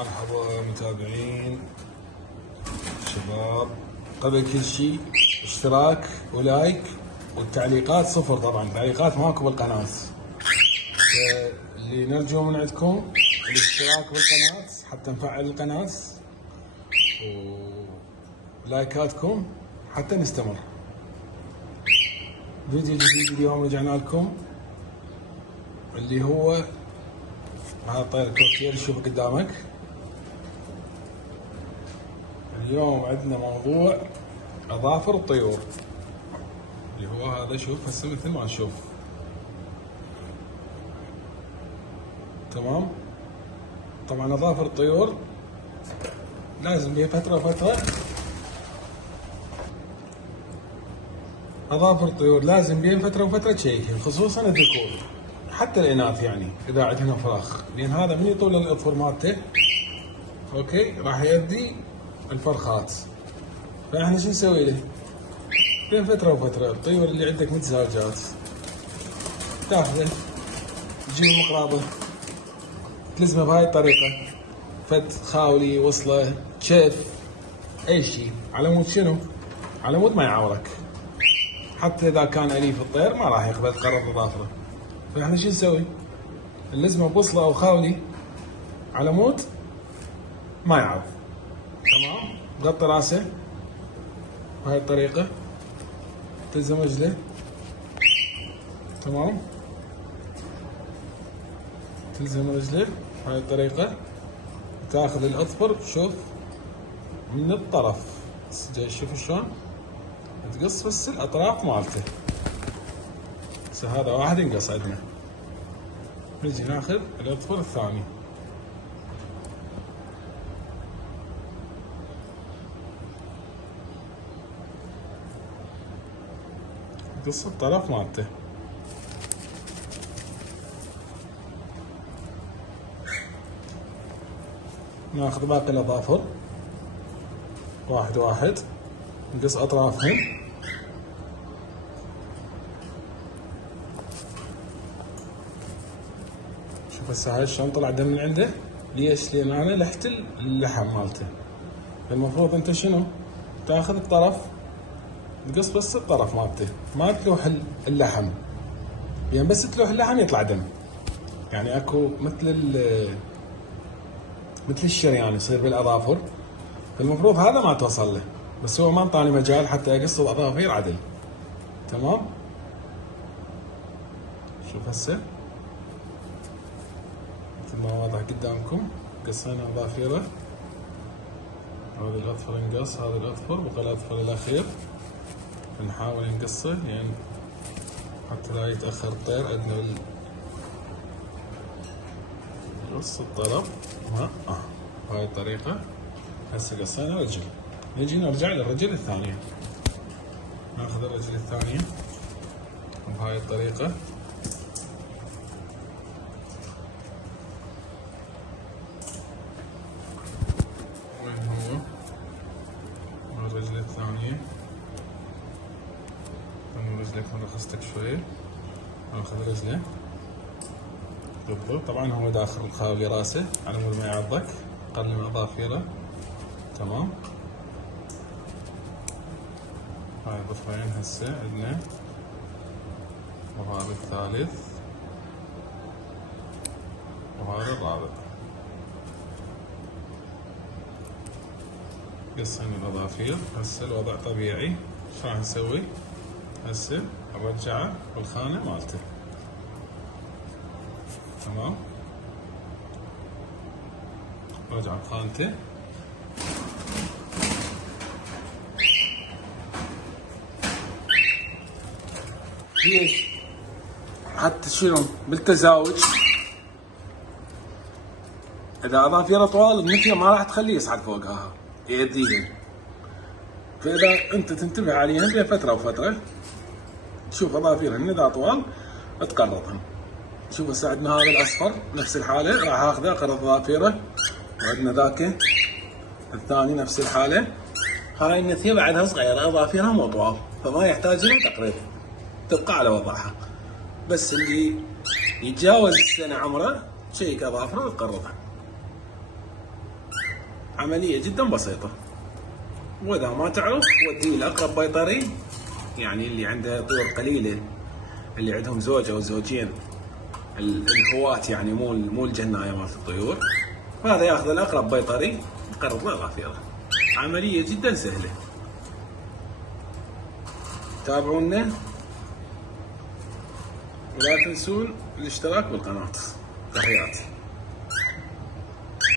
مرحبا متابعين شباب. قبل كل شيء اشتراك ولايك والتعليقات صفر، طبعا تعليقات ماكو بالقناة. اللي نرجو من عندكم الاشتراك بالقناة حتى نفعل القناة، ولايكاتكم حتى نستمر. فيديو جديد اليوم رجعنا لكم اللي هو هذا الطير الكوكتيل شوفه قدامك. اليوم عندنا موضوع اظافر الطيور اللي هو هذا. شوف هسه مثل ما نشوف، تمام. طبعا اظافر الطيور لازم بين فتره وفتره، اظافر الطيور لازم بين فتره وفتره تشيكها، خصوصا الذكور حتى الاناث، يعني اذا عندنا فراخ، لان هذا من يطول الاظفر مالته اوكي راح يؤذي الفرخات. فاحنا شو نسوي له؟ بين فتره وفتره الطيور اللي عندك متزاوجات تاخذه، تجيب مقراضه تلزمه بهاي الطريقه، فد خاولي وصله كيف اي شيء، على مود شنو؟ على مود ما يعورك. حتى اذا كان اليف الطير ما راح يقبل قرض اظافره. فاحنا شو نسوي؟ نلزمه بوصله او خاولي على مود ما يعض، تمام. غطي راسه بهاي الطريقه، تلزم رجله، تمام. تلزم رجله بهاي الطريقه، تاخذ الاظفر شوف من الطرف، جاي شوف شلون تقص بس الاطراف مالته. هسه هذا واحد ينقص عندنا، نجي ناخذ الاظفر الثاني، قص الطرف مالته. ناخذ باقي الاظافر واحد واحد، نقص اطرافهم. شوف هسه هاي شلون طلع دم من عنده. ليش؟ لان انا لحت اللحم مالته. المفروض انت شنو؟ تاخذ الطرف تقص بس الطرف مالته، ما تلوح اللحم، يعني بس تلوح اللحم يطلع دم. يعني اكو مثل الشريان يصير بالاظافر، فالمفروض هذا ما توصل له، بس هو ما انطاني مجال حتى اقص الاظافير عدل، تمام. شوف هسه مثل ما واضح قدامكم، قصينا اظافيره. هذا الاظفر انقص، هذا الاظفر بقى الاظفر الاخير نحاول نقصه يعني حتى لا يتاخر الطير. عندنا نقص الطرف بهاي الطريقه. هسه قصينا رجل، نجي نرجع للرجل الثانيه، ناخذ الرجل الثانيه بهاي الطريقه، وين هو الرجل الثانيه؟ رجلك مرة خستك شوي، ناخذ رجله بالضبط. طبعا هو داخل الخاولي راسه على مود ما يعضك، قلم اظافيره، تمام. هاي الظفرين هسه عندنا، وهذا الثالث، وهذا الرابع. قصينا الاظافير. هسه الوضع طبيعي. شو راح نسوي؟ هسه نرجعه بالخانة مالته، تمام. نرجع بخانته، ليش؟ حتى شنو؟ بالتزاوج اذا اظافيره طوال النتيه ما راح تخليه يصعد فوقها، يأذيهم. فاذا انت تنتبه عليهم بين فتره وفتره، تشوف اظافيرهم اذا طوال تقرضهم. شوف هسه عندنا هذا الاصفر نفس الحاله، راح اخذه اقرض اظافيره. وعندنا ذاك الثاني نفس الحاله. هاي النثيه بعدها صغيره، اظافيرها مو طوال، فما يحتاج لها تقريض، تبقى على وضعها. بس اللي يتجاوز السنه عمره تشيك اظافره وتقرضها. عملية جدا بسيطة. واذا ما تعرف وديه لاقرب بيطري، يعني اللي عنده طيور قليلة، اللي عندهم زوج او زوجين، الهواة يعني مو الجناية مالت الطيور، هذا ياخذ الاقرب بيطري يقرض له العافية. عملية جدا سهلة. تابعونا ولا تنسون الاشتراك بالقناة. تحياتي.